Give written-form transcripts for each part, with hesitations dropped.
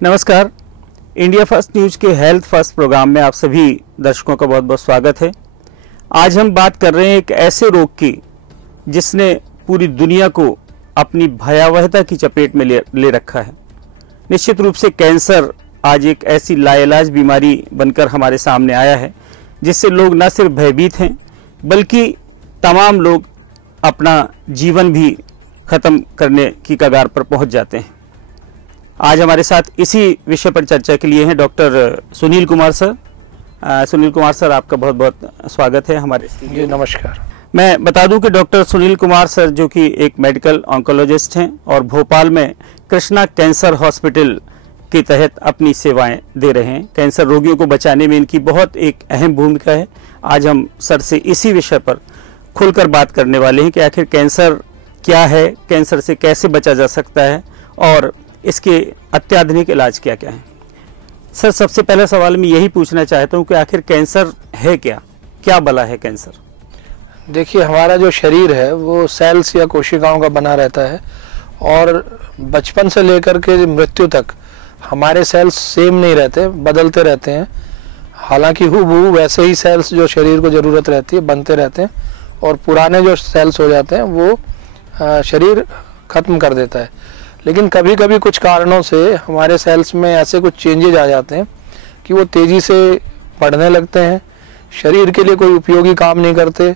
नमस्कार। India first news के health first programme में आप सभी दर्शकों का बहुत बहुत स्वागत है। आज हम बात कर रहे हैं एक ऐसे रोग की जिसने पूरी दुनिया को अपनी भयावहता की चपेट में ले रखा है। निश्चित रूप से कैंसर आज एक ऐसी लाइलाज बीमारी बनकर हमारे सामने आया है जिससे लोग न सिर्फ भयभीत हैं बल्कि तमाम लोग अपना जीवन भी खत्म करने की कगार पर पहुंच जाते हैं। आज हमारे साथ इसी विषय पर चर्चा के लिए हैं doctor Sunil Kumar sir. Sunil Kumar sir, आपका बहुत बहुत स्वागत है हमारे जी। नमस्कार। मैं बता दूं कि डॉक्टर सुनील कुमार सर जो कि एक मेडिकल ऑन्कोलॉजिस्ट हैं और भोपाल में कृष्णा कैंसर हॉस्पिटल के तहत अपनी सेवाएं दे रहे हैं। कैंसर रोगियों को बचाने में इनकी बहुत एक अहम भूमिका है। आज हम सर से इसी विषय पर खुलकर बात करने वाले हैं कि आखिर कैंसर क्या है, कैंसर से कैसे बचा जा सकता है और इसके अत्याधुनिक इलाज क्या क्या है। सर, सबसे पहला सवाल मैं यही पूछना चाहता हूं कि आखिर कैंसर है क्या बला है कैंसर? देखिए, हमारा जो शरीर है वो सेल्स या कोशिकाओं का बना रहता है और बचपन से लेकर के मृत्यु तक हमारे सेल्स सेम नहीं रहते, बदलते रहते हैं। हालांकि हूबहू वैसे ही सेल्स जो शरीर को ज़रूरत रहती है बनते रहते हैं और पुराने जो सेल्स हो जाते हैं वो शरीर ख़त्म कर देता है। लेकिन कभी कभी कुछ कारणों से हमारे सेल्स में ऐसे कुछ चेंजेज आ जाते हैं कि वो तेज़ी से बढ़ने लगते हैं, शरीर के लिए कोई उपयोगी काम नहीं करते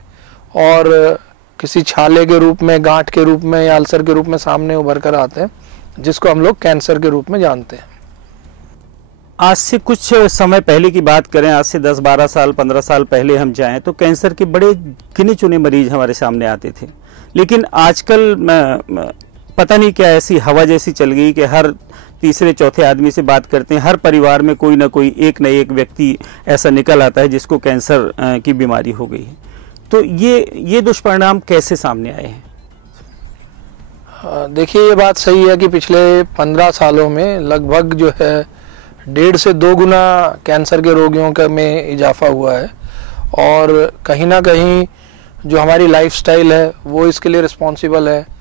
और किसी छाले के रूप में, गांठ के रूप में या अल्सर के रूप में सामने उभर कर आते हैं, जिसको हम लोग कैंसर के रूप में जानते हैं। आज से कुछ समय पहले की बात करें, आज से 10-12 साल 15 साल पहले हम जाएं तो कैंसर के बड़े गिने चुने मरीज हमारे सामने आते थे। लेकिन आजकल पता नहीं क्या ऐसी हवा जैसी चल गई कि हर तीसरे चौथे आदमी से बात करते हैं, हर परिवार में कोई ना कोई एक न एक व्यक्ति ऐसा निकल आता है जिसको कैंसर की बीमारी हो गई है। तो ये दुष्परिणाम कैसे सामने आए हैं? देखिए, ये बात सही है कि पिछले 15 सालों में लगभग जो है 1.5 से 2 गुना कैंसर के रोगियों का में इजाफा हुआ है और कहीं ना कहीं जो हमारी लाइफस्टाइल है वो इसके लिए रिस्पॉन्सिबल है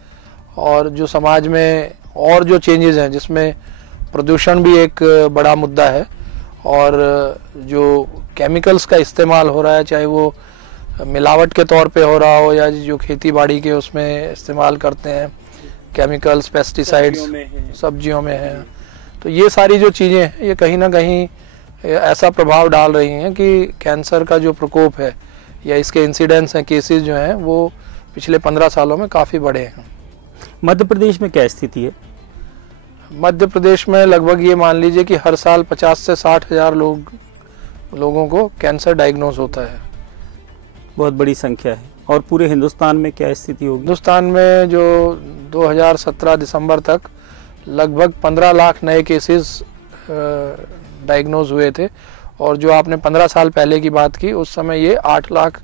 और जो समाज में और जो चेंजेस हैं जिसमें प्रदूषण भी एक बड़ा मुद्दा है और जो केमिकल्स का इस्तेमाल हो रहा है, चाहे वो मिलावट के तौर पे हो रहा हो या जो खेती बाड़ी के उसमें इस्तेमाल करते हैं केमिकल्स, पेस्टिसाइड्स सब्जियों में है, तो ये सारी जो चीज़ें हैं ये कहीं ना कहीं ऐसा प्रभाव डाल रही हैं कि कैंसर का जो प्रकोप है या इसके इंसिडेंट्स हैं, केसेस जो हैं वो पिछले 15 सालों में काफ़ी बढ़े हैं। मध्य प्रदेश में क्या स्थिति है? मध्य प्रदेश में लगभग ये मान लीजिए कि हर साल 50 से 60 हज़ार लोगों को कैंसर डायग्नोज होता है। बहुत बड़ी संख्या है। और पूरे हिंदुस्तान में क्या स्थिति होगी? हिंदुस्तान में जो 2017 दिसंबर तक लगभग 15 लाख नए केसेस डायग्नोज हुए थे और जो आपने 15 साल पहले की बात की उस समय ये 8 लाख,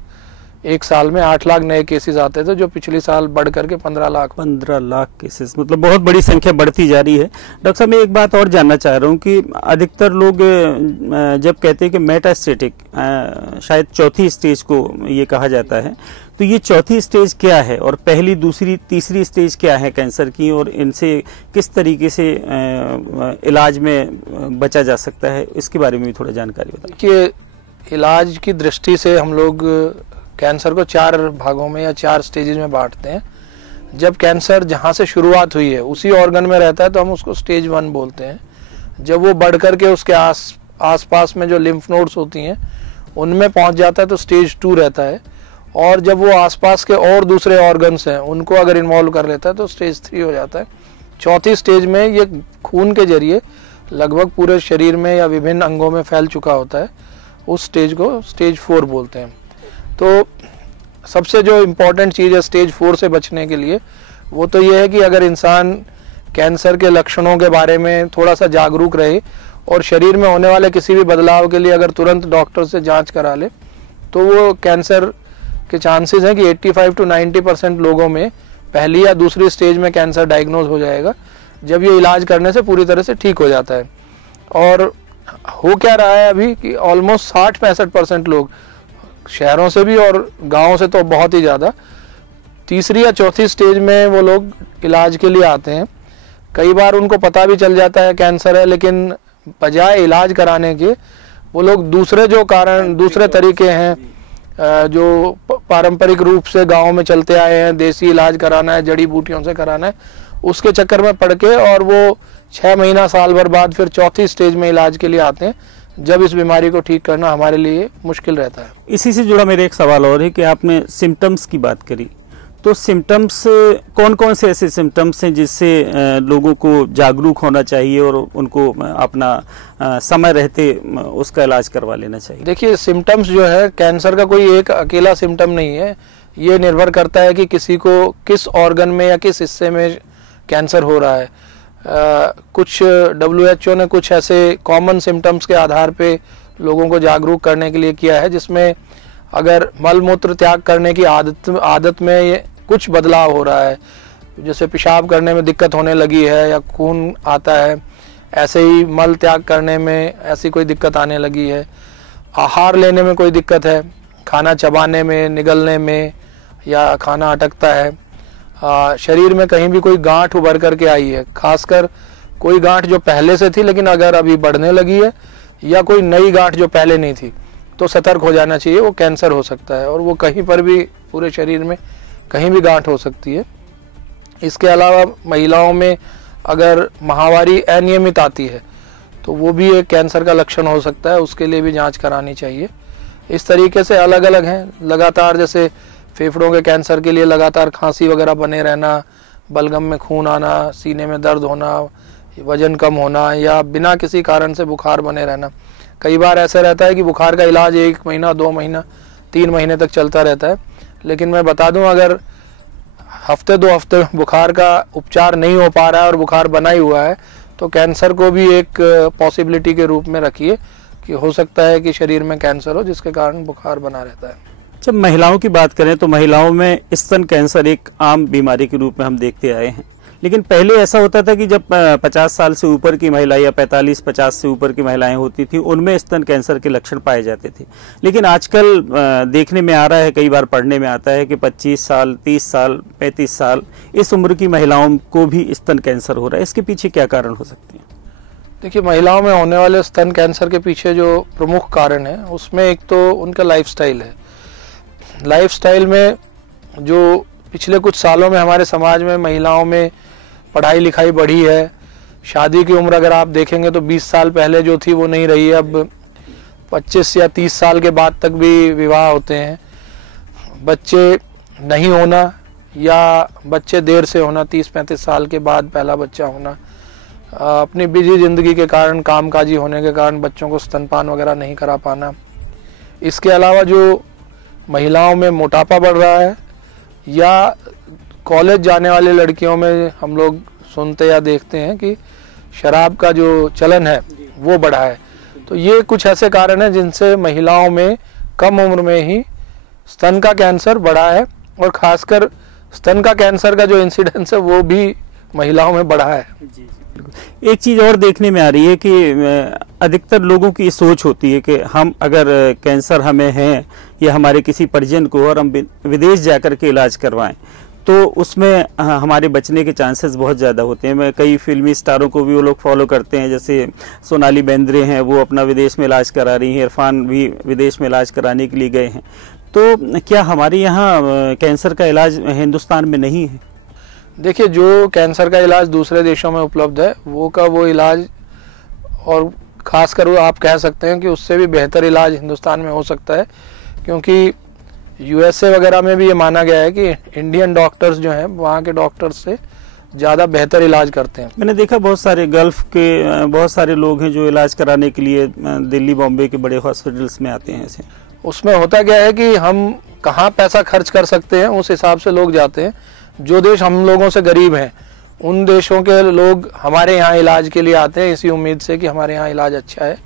एक साल में 8 लाख नए केसेस आते थे, जो पिछले साल बढ़ करके 15 लाख केसेस, मतलब बहुत बड़ी संख्या बढ़ती जा रही है। डॉक्टर साहब, मैं एक बात और जानना चाह रहा हूँ कि अधिकतर लोग जब कहते हैं कि मेटास्टेटिक, शायद चौथी स्टेज को ये कहा जाता है, तो ये चौथी स्टेज क्या है और पहली, दूसरी, तीसरी स्टेज क्या है कैंसर की और इनसे किस तरीके से इलाज में बचा जा सकता है, इसके बारे में भी थोड़ा जानकारी बताइए। कि इलाज की दृष्टि से हम लोग कैंसर को 4 भागों में या 4 स्टेजेस में बांटते हैं। जब कैंसर जहाँ से शुरुआत हुई है उसी ऑर्गन में रहता है तो हम उसको स्टेज 1 बोलते हैं। जब वो बढ़ करके उसके आसपास में जो लिम्फ नोड्स होती हैं उनमें पहुँच जाता है तो स्टेज 2 रहता है और जब वो आसपास के और दूसरे ऑर्गन्स हैं उनको अगर इन्वॉल्व कर लेता है तो स्टेज 3 हो जाता है। चौथी स्टेज में ये खून के जरिए लगभग पूरे शरीर में या विभिन्न अंगों में फैल चुका होता है, उस स्टेज को स्टेज 4 बोलते हैं। तो सबसे जो इम्पोर्टेंट चीज़ है स्टेज 4 से बचने के लिए वो तो ये है कि अगर इंसान कैंसर के लक्षणों के बारे में थोड़ा सा जागरूक रहे और शरीर में होने वाले किसी भी बदलाव के लिए अगर तुरंत डॉक्टर से जांच करा ले तो वो कैंसर के चांसेस हैं कि 85 to 90% लोगों में पहली या दूसरी स्टेज में कैंसर डायग्नोज हो जाएगा, जब ये इलाज करने से पूरी तरह से ठीक हो जाता है। और हो क्या रहा है अभी कि ऑलमोस्ट 60-65% लोग शहरों से भी और गांवों से तो बहुत ही ज़्यादा तीसरी या चौथी स्टेज में वो लोग इलाज के लिए आते हैं कई बार उनको पता भी चल जाता है कैंसर है, लेकिन बजाय इलाज कराने के वो लोग दूसरे जो कारण, दूसरे तरीके हैं जो पारंपरिक रूप से गांव में चलते आए हैं, देसी इलाज कराना है, जड़ी बूटियों से कराना है, उसके चक्कर में पड़ के और वो 6 महीना साल भर बाद फिर चौथी स्टेज में इलाज के लिए आते हैं, जब इस बीमारी को ठीक करना हमारे लिए मुश्किल रहता है। इसी से जुड़ा मेरा एक सवाल और है कि आपने सिम्टम्स की बात करी, तो सिम्टम्स कौन कौन से ऐसे सिम्टम्स हैं जिससे लोगों को जागरूक होना चाहिए और उनको अपना समय रहते उसका इलाज करवा लेना चाहिए? देखिए, सिम्टम्स जो है कैंसर का कोई एक अकेला सिम्टम नहीं है, ये निर्भर करता है कि किसी को किस ऑर्गन में या किस हिस्से में कैंसर हो रहा है। कुछ WHO ने कुछ ऐसे कॉमन सिम्टम्स के आधार पे लोगों को जागरूक करने के लिए किया है, जिसमें अगर मल मूत्र त्याग करने की आदत में ये कुछ बदलाव हो रहा है, जैसे पेशाब करने में दिक्कत होने लगी है या खून आता है, ऐसे ही मल त्याग करने में ऐसी कोई दिक्कत आने लगी है, आहार लेने में कोई दिक्कत है, खाना चबाने में, निगलने में या खाना अटकता है, शरीर में कहीं भी कोई गांठ उभर करके आई है, खासकर कोई गांठ जो पहले से थी लेकिन अगर अभी बढ़ने लगी है, या कोई नई गांठ जो पहले नहीं थी, तो सतर्क हो जाना चाहिए, वो कैंसर हो सकता है और वो कहीं पर भी पूरे शरीर में कहीं भी गांठ हो सकती है। इसके अलावा महिलाओं में अगर माहवारी अनियमित आती है तो वो भी एक कैंसर का लक्षण हो सकता है, उसके लिए भी जांच करानी चाहिए। इस तरीके से अलग अलग हैं, लगातार जैसे फेफड़ों के कैंसर के लिए लगातार खांसी वगैरह बने रहना, बलगम में खून आना, सीने में दर्द होना, वजन कम होना या बिना किसी कारण से बुखार बने रहना। कई बार ऐसा रहता है कि बुखार का इलाज 1 महीना, 2 महीना, 3 महीने तक चलता रहता है, लेकिन मैं बता दूं अगर हफ्ते 2 हफ्ते में बुखार का उपचार नहीं हो पा रहा है और बुखार बना ही हुआ है, तो कैंसर को भी एक पॉसिबिलिटी के रूप में रखिए कि हो सकता है कि शरीर में कैंसर हो जिसके कारण बुखार बना रहता है। जब महिलाओं की बात करें तो महिलाओं में स्तन कैंसर एक आम बीमारी के रूप में हम देखते आए हैं, लेकिन पहले ऐसा होता था कि जब 50 साल से ऊपर की महिला या 45-50 से ऊपर की महिलाएं होती थी उनमें स्तन कैंसर के लक्षण पाए जाते थे, लेकिन आजकल देखने में आ रहा है, कई बार पढ़ने में आता है कि 25 साल, 30 साल, 35 साल इस उम्र की महिलाओं को भी स्तन कैंसर हो रहा है। इसके पीछे क्या कारण हो सकते हैं? देखिए, महिलाओं में होने वाले स्तन कैंसर के पीछे जो प्रमुख कारण है उसमें एक तो उनका लाइफस्टाइल है। लाइफस्टाइल में जो पिछले कुछ सालों में हमारे समाज में महिलाओं में पढ़ाई लिखाई बढ़ी है, शादी की उम्र अगर आप देखेंगे तो 20 साल पहले जो थी वो नहीं रही है, अब 25 या 30 साल के बाद तक भी विवाह होते हैं। बच्चे नहीं होना या बच्चे देर से होना, 30-35 साल के बाद पहला बच्चा होना, अपनी बिजी जिंदगी के कारण, कामकाजी होने के कारण बच्चों को स्तनपान वगैरह नहीं करा पाना। इसके अलावा जो महिलाओं में मोटापा बढ़ रहा है या कॉलेज जाने वाली लड़कियों में हम लोग सुनते या देखते हैं कि शराब का जो चलन है वो बढ़ा है, तो ये कुछ ऐसे कारण हैं जिनसे महिलाओं में कम उम्र में ही स्तन का कैंसर बढ़ा है और खासकर स्तन का कैंसर का जो इंसिडेंस है वो भी महिलाओं में बढ़ा है। एक चीज़ और देखने में आ रही है कि अधिकतर लोगों की सोच होती है कि हम अगर कैंसर हमें है या हमारे किसी परिजन को और हम विदेश जाकर के इलाज करवाएं तो उसमें हमारे बचने के चांसेस बहुत ज़्यादा होते हैं। मैं कई फिल्मी स्टारों को भी वो लोग फॉलो करते हैं, जैसे सोनाली बेंद्रे हैं, वो अपना विदेश में इलाज करा रही हैं, इरफान भी विदेश में इलाज कराने के लिए गए हैं। तो क्या हमारे यहाँ कैंसर का इलाज हिंदुस्तान में नहीं है? देखिए, जो कैंसर का इलाज दूसरे देशों में उपलब्ध है वो का वो इलाज, और ख़ासकर वो आप कह सकते हैं कि उससे भी बेहतर इलाज हिंदुस्तान में हो सकता है, क्योंकि USA वगैरह में भी ये माना गया है कि इंडियन डॉक्टर्स जो हैं वहाँ के डॉक्टर्स से ज़्यादा बेहतर इलाज करते हैं। मैंने देखा बहुत सारे गल्फ़ के बहुत सारे लोग हैं जो इलाज कराने के लिए दिल्ली, बॉम्बे के बड़े हॉस्पिटल्स में आते हैं। ऐसे उसमें होता क्या है कि हम कहाँ पैसा खर्च कर सकते हैं उस हिसाब से लोग जाते हैं। जो देश हम लोगों से गरीब हैं उन देशों के लोग हमारे यहाँ इलाज के लिए आते हैं इसी उम्मीद से कि हमारे यहाँ इलाज अच्छा है,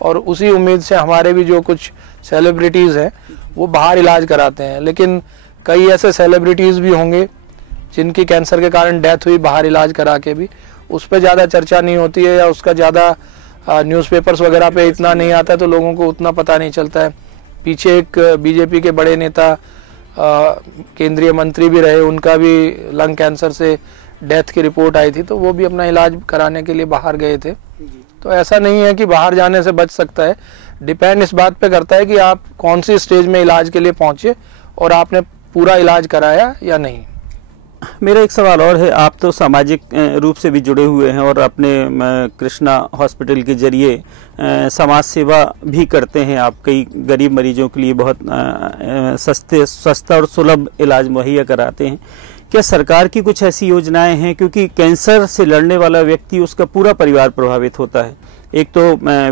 और उसी उम्मीद से हमारे भी जो कुछ सेलिब्रिटीज़ हैं वो बाहर इलाज कराते हैं। लेकिन कई ऐसे सेलिब्रिटीज़ भी होंगे जिनकी कैंसर के कारण डेथ हुई बाहर इलाज करा के भी, उस पर ज़्यादा चर्चा नहीं होती है या उसका ज़्यादा न्यूज़पेपर्स वगैरह पे इतना नहीं आता है, तो लोगों को उतना पता नहीं चलता है। पीछे एक BJP के बड़े नेता केंद्रीय मंत्री भी रहे, उनका भी लंग कैंसर से डेथ की रिपोर्ट आई थी, तो वो भी अपना इलाज कराने के लिए बाहर गए थे। तो ऐसा नहीं है कि बाहर जाने से बच सकता है, डिपेंड इस बात पे करता है कि आप कौन सी स्टेज में इलाज के लिए पहुंचे और आपने पूरा इलाज कराया या नहीं। मेरा एक सवाल और है, आप तो सामाजिक रूप से भी जुड़े हुए हैं और अपने कृष्णा हॉस्पिटल के जरिए समाज सेवा भी करते हैं। आप कई गरीब मरीजों के लिए बहुत सस्ता और सुलभ इलाज मुहैया कराते हैं। क्या सरकार की कुछ ऐसी योजनाएं हैं, क्योंकि कैंसर से लड़ने वाला व्यक्ति, उसका पूरा परिवार प्रभावित होता है। एक तो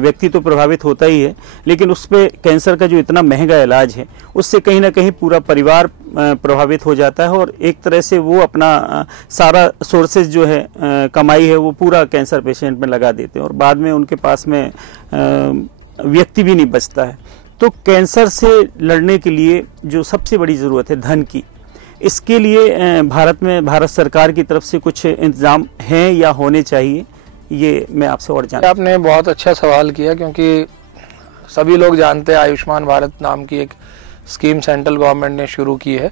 व्यक्ति तो प्रभावित होता ही है, लेकिन उस पर कैंसर का जो इतना महंगा इलाज है उससे कहीं ना कहीं पूरा परिवार प्रभावित हो जाता है और एक तरह से वो अपना सारा सोर्सेज जो है कमाई है वो पूरा कैंसर पेशेंट में लगा देते हैं और बाद में उनके पास में व्यक्ति भी नहीं बचता है। तो कैंसर से लड़ने के लिए जो सबसे बड़ी ज़रूरत है धन की, इसके लिए भारत सरकार की तरफ से कुछ इंतजाम हैं या होने चाहिए, ये मैं आपसे और जानना। आपने बहुत अच्छा सवाल किया, क्योंकि सभी लोग जानते हैं आयुष्मान भारत नाम की एक स्कीम सेंट्रल गवर्नमेंट ने शुरू की है।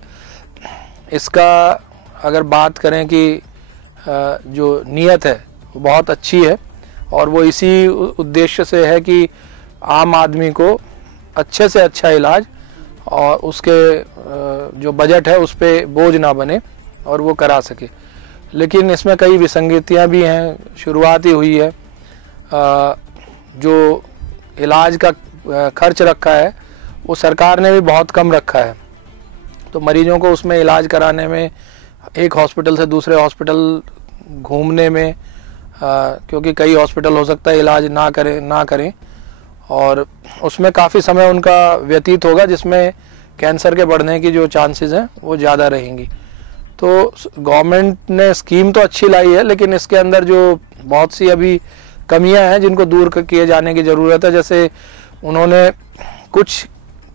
इसका अगर बात करें कि जो नीयत है वो बहुत अच्छी है और वो इसी उद्देश्य से है कि आम आदमी को अच्छे से अच्छा इलाज और उसके जो बजट है उस पर बोझ ना बने और वो करा सके। लेकिन इसमें कई विसंगतियां भी हैं। शुरुआत ही हुई है, जो इलाज का खर्च रखा है वो सरकार ने भी बहुत कम रखा है, तो मरीजों को उसमें इलाज कराने में, एक हॉस्पिटल से दूसरे हॉस्पिटल घूमने में, क्योंकि कई हॉस्पिटल हो सकता है इलाज ना करें और उसमें काफ़ी समय उनका व्यतीत होगा, जिसमें कैंसर के बढ़ने की जो चांसेस हैं वो ज़्यादा रहेंगी। तो गवर्नमेंट ने स्कीम तो अच्छी लाई है, लेकिन इसके अंदर जो बहुत सी अभी कमियां हैं जिनको दूर किए जाने की ज़रूरत है। जैसे उन्होंने कुछ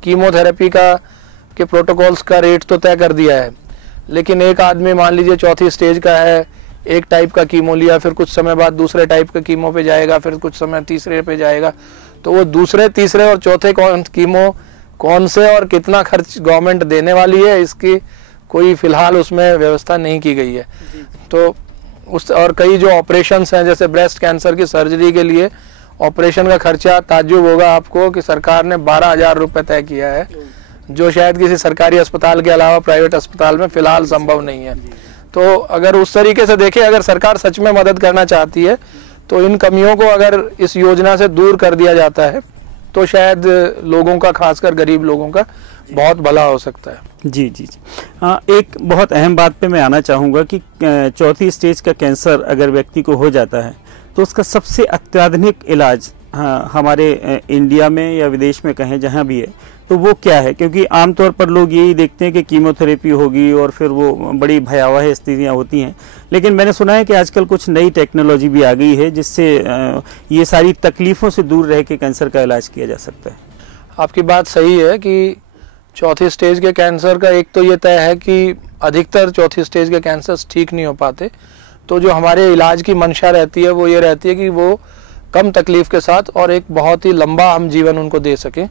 कीमोथेरेपी के प्रोटोकॉल्स का रेट तो तय कर दिया है, लेकिन एक आदमी मान लीजिए चौथी स्टेज का है, एक टाइप का कीमो लिया, फिर कुछ समय बाद दूसरे टाइप का कीमो पे जाएगा, फिर कुछ समय तीसरे पे जाएगा, तो वो दूसरे, तीसरे और चौथे कीमो कौन से और कितना खर्च गवर्नमेंट देने वाली है, इसकी कोई फिलहाल उसमें व्यवस्था नहीं की गई है। तो उस और कई जो ऑपरेशंस हैं, जैसे ब्रेस्ट कैंसर की सर्जरी के लिए ऑपरेशन का खर्चा, ताज्जुब होगा आपको कि सरकार ने 12,000 रुपये तय किया है, जो शायद किसी सरकारी अस्पताल के अलावा प्राइवेट अस्पताल में फिलहाल संभव नहीं है। तो अगर उस तरीके से देखें, अगर सरकार सच में मदद करना चाहती है तो इन कमियों को अगर इस योजना से दूर कर दिया जाता है तो शायद लोगों का, खासकर गरीब लोगों का बहुत भला हो सकता है। जी जी जी। हाँ, एक बहुत अहम बात पे मैं आना चाहूँगा कि चौथी स्टेज का कैंसर अगर व्यक्ति को हो जाता है तो उसका सबसे अत्याधुनिक इलाज हमारे इंडिया में या विदेश में कहें जहाँ भी है तो वो क्या है? क्योंकि आमतौर पर लोग यही देखते हैं कि कीमोथेरेपी होगी और फिर वो बड़ी भयावह स्थितियाँ होती हैं, लेकिन मैंने सुना है कि आजकल कुछ नई टेक्नोलॉजी भी आ गई है जिससे ये सारी तकलीफ़ों से दूर रह के कैंसर का इलाज किया जा सकता है। आपकी बात सही है कि चौथी स्टेज के कैंसर का एक तो ये तय है कि अधिकतर चौथी स्टेज के कैंसर्स ठीक नहीं हो पाते, तो जो हमारे इलाज की मंशा रहती है वो ये रहती है कि वो कम तकलीफ के साथ और एक बहुत ही लंबा हम जीवन उनको दे सकें।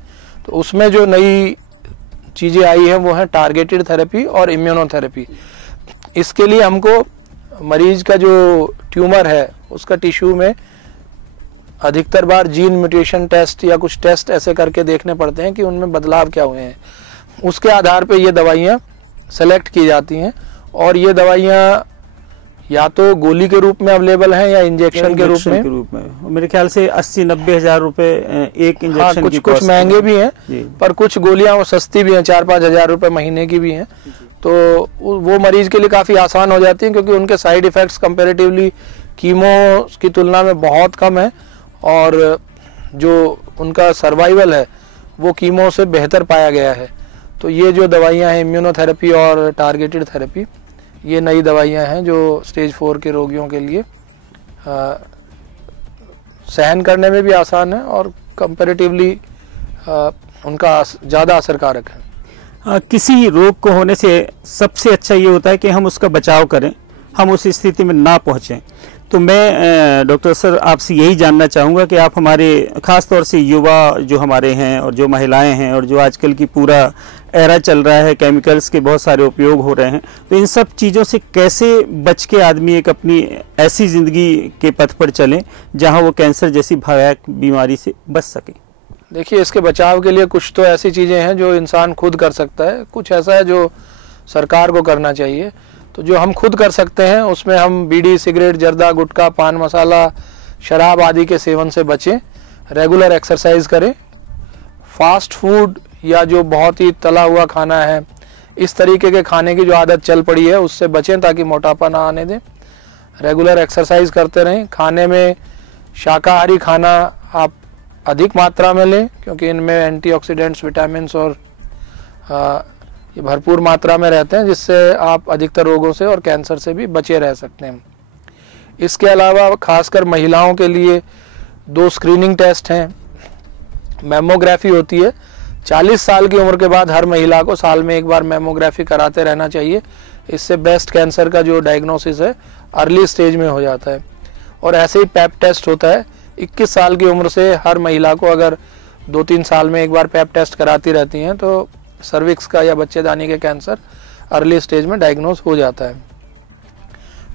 तो उसमें जो नई चीज़ें आई हैं वो है टारगेटेड थेरेपी और इम्यूनोथेरेपी। इसके लिए हमको मरीज का जो ट्यूमर है उसका टिश्यू में अधिकतर बार जीन म्यूटेशन टेस्ट या कुछ टेस्ट ऐसे करके देखने पड़ते हैं कि उनमें बदलाव क्या हुए हैं। उसके आधार पे ये दवाइयाँ सेलेक्ट की जाती हैं और ये दवाइयाँ या तो गोली के रूप में अवेलेबल हैं या इंजेक्शन के रूप में। मेरे ख्याल से 80-90 हज़ार रुपए एक इंजेक्शन। हाँ, कुछ महंगे भी हैं पर कुछ गोलियां वो सस्ती भी हैं, 4-5 हज़ार रुपए महीने की भी हैं। तो वो मरीज के लिए काफ़ी आसान हो जाती हैं क्योंकि उनके साइड इफ़ेक्ट्स कंपेरेटिवली कीमो की तुलना में बहुत कम है और जो उनका सर्वाइवल है वो कीमो से बेहतर पाया गया है। तो ये जो दवाइयाँ हैं इम्यूनोथेरेपी और टारगेटेड थेरेपी, ये नई दवाइयाँ हैं जो स्टेज 4 के रोगियों के लिए सहन करने में भी आसान है और कंपैरेटिवली उनका ज़्यादा असरकारक है। किसी रोग को होने से सबसे अच्छा ये होता है कि हम उसका बचाव करें, हम उस स्थिति में ना पहुँचें। तो मैं डॉक्टर सर आपसे यही जानना चाहूँगा कि आप हमारे ख़ास तौर से युवा जो हमारे हैं और जो महिलाएं हैं और जो आजकल की पूरा एरा चल रहा है, केमिकल्स के बहुत सारे उपयोग हो रहे हैं, तो इन सब चीज़ों से कैसे बच के आदमी एक अपनी ऐसी ज़िंदगी के पथ पर चलें जहां वो कैंसर जैसी भयानक बीमारी से बच सके? देखिए, इसके बचाव के लिए कुछ तो ऐसी चीज़ें हैं जो इंसान खुद कर सकता है, कुछ ऐसा है जो सरकार को करना चाहिए। तो जो हम खुद कर सकते हैं उसमें हम बीड़ी, सिगरेट, जर्दा, गुटखा, पान मसाला, शराब आदि के सेवन से बचें, रेगुलर एक्सरसाइज करें, फास्ट फूड या जो बहुत ही तला हुआ खाना है, इस तरीके के खाने की जो आदत चल पड़ी है उससे बचें ताकि मोटापा ना आने दें। रेगुलर एक्सरसाइज करते रहें। खाने में शाकाहारी खाना आप अधिक मात्रा में लें क्योंकि इनमें एंटीऑक्सीडेंट्स, विटामिन्स और ये भरपूर मात्रा में रहते हैं, जिससे आप अधिकतर रोगों से और कैंसर से भी बचे रह सकते हैं। इसके अलावा खासकर महिलाओं के लिए 2 स्क्रीनिंग टेस्ट हैं। मैमोग्राफी होती है, 40 साल की उम्र के बाद हर महिला को साल में एक बार मैमोग्राफी कराते रहना चाहिए। इससे ब्रेस्ट कैंसर का जो डायग्नोसिस है अर्ली स्टेज में हो जाता है। और ऐसे ही पैप टेस्ट होता है, 21 साल की उम्र से हर महिला को अगर 2-3 साल में एक बार पैप टेस्ट कराती रहती हैं तो सर्विक्स का या बच्चेदानी के कैंसर अर्ली स्टेज में डायग्नोस हो जाता है।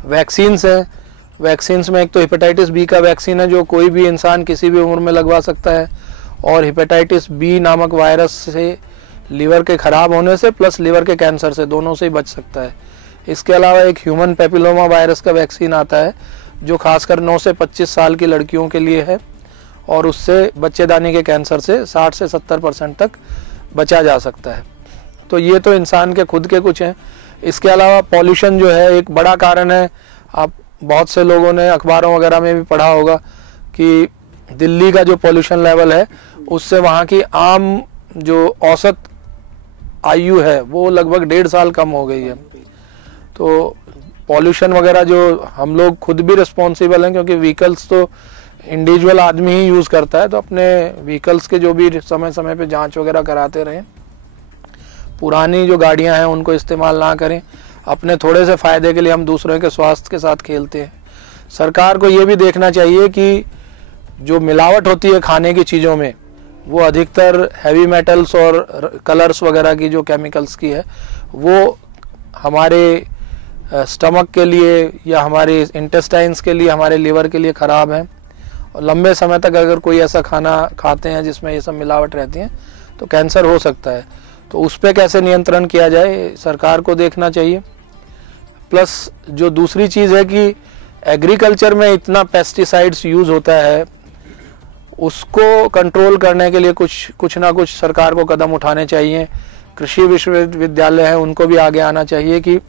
वैक्सीन्स है, वैक्सीन्स में एक तो हेपेटाइटिस बी का वैक्सीन है जो कोई भी इंसान किसी भी उम्र में लगवा सकता है, और हेपेटाइटिस बी नामक वायरस से लीवर के खराब होने से प्लस लीवर के कैंसर से दोनों से ही बच सकता है। इसके अलावा एक ह्यूमन पेपिलोमा वायरस का वैक्सीन आता है जो खासकर 9 से 25 साल की लड़कियों के लिए है, और उससे बच्चेदानी के कैंसर से 60 से 70% तक बचा जा सकता है। तो ये तो इंसान के खुद के कुछ हैं। इसके अलावा पॉल्यूशन जो है एक बड़ा कारण है। आप बहुत से लोगों ने अखबारों वगैरह में भी पढ़ा होगा कि दिल्ली का जो पॉल्यूशन लेवल है उससे वहाँ की आम जो औसत आयु है वो लगभग 1.5 साल कम हो गई है। तो पॉल्यूशन वगैरह जो हम लोग खुद भी रिस्पॉन्सिबल हैं क्योंकि व्हीकल्स तो इंडिविजुअल आदमी ही यूज़ करता है, तो अपने व्हीकल्स के जो भी समय समय पे जांच वगैरह कराते रहें। पुरानी जो गाड़ियां हैं उनको इस्तेमाल ना करें। अपने थोड़े से फ़ायदे के लिए हम दूसरों के स्वास्थ्य के साथ खेलते हैं। सरकार को ये भी देखना चाहिए कि जो मिलावट होती है खाने की चीज़ों में वो अधिकतर हैवी मेटल्स और कलर्स वगैरह की जो केमिकल्स की है वो हमारे स्टमक के लिए या हमारे इंटेस्टाइन्स के लिए, हमारे लिवर के लिए ख़राब है। और लंबे समय तक अगर कोई ऐसा खाना खाते हैं जिसमें ये सब मिलावट रहती है तो कैंसर हो सकता है। तो उस पर कैसे नियंत्रण किया जाए सरकार को देखना चाहिए। प्लस जो दूसरी चीज़ है कि एग्रीकल्चर में इतना पेस्टिसाइड्स यूज़ होता है, उसको कंट्रोल करने के लिए कुछ ना कुछ सरकार को कदम उठाने चाहिए। कृषि विश्वविद्यालय हैं उनको भी आगे आना चाहिए कि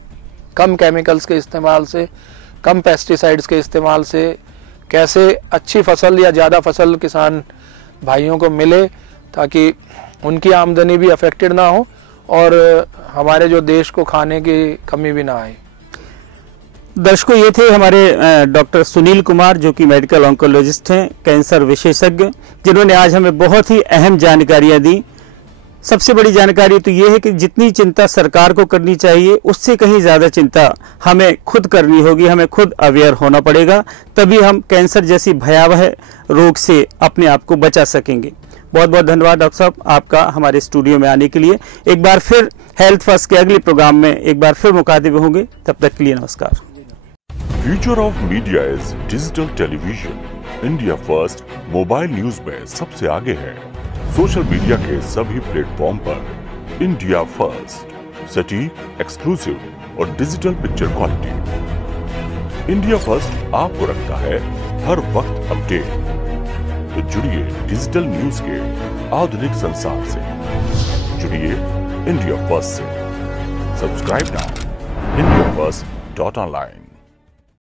कम केमिकल्स के इस्तेमाल से, कम पेस्टिसाइड्स के इस्तेमाल से कैसे अच्छी फसल या ज़्यादा फसल किसान भाइयों को मिले ताकि उनकी आमदनी भी अफेक्टेड ना हो और हमारे जो देश को खाने की कमी भी ना आए। दर्शकों, ये थे हमारे डॉक्टर सुनील कुमार जो कि मेडिकल ऑन्कोलॉजिस्ट हैं, कैंसर विशेषज्ञ, जिन्होंने आज हमें बहुत ही अहम जानकारियां दी। सबसे बड़ी जानकारी तो ये है कि जितनी चिंता सरकार को करनी चाहिए उससे कहीं ज़्यादा चिंता हमें खुद करनी होगी, हमें खुद अवेयर होना पड़ेगा, तभी हम कैंसर जैसी भयावह रोग से अपने आप को बचा सकेंगे। बहुत बहुत धन्यवाद डॉक्टर साहब आपका हमारे स्टूडियो में आने के लिए। एक बार फिर हेल्थ फर्स्ट के अगले प्रोग्राम में एक बार फिर मुखातिब होंगे, तब तक के लिए नमस्कार। Future of media is digital television. India first mobile news में सबसे आगे है। सोशल मीडिया के सभी प्लेटफॉर्म पर इंडिया फर्स्ट, सटीक, एक्सक्लूसिव और digital picture quality. India first आपको रखता है हर वक्त अपडेट। तो जुड़िए डिजिटल न्यूज के आधुनिक संसार से, जुड़िए इंडिया फर्स्ट से। Subscribe now, indiafirst.online।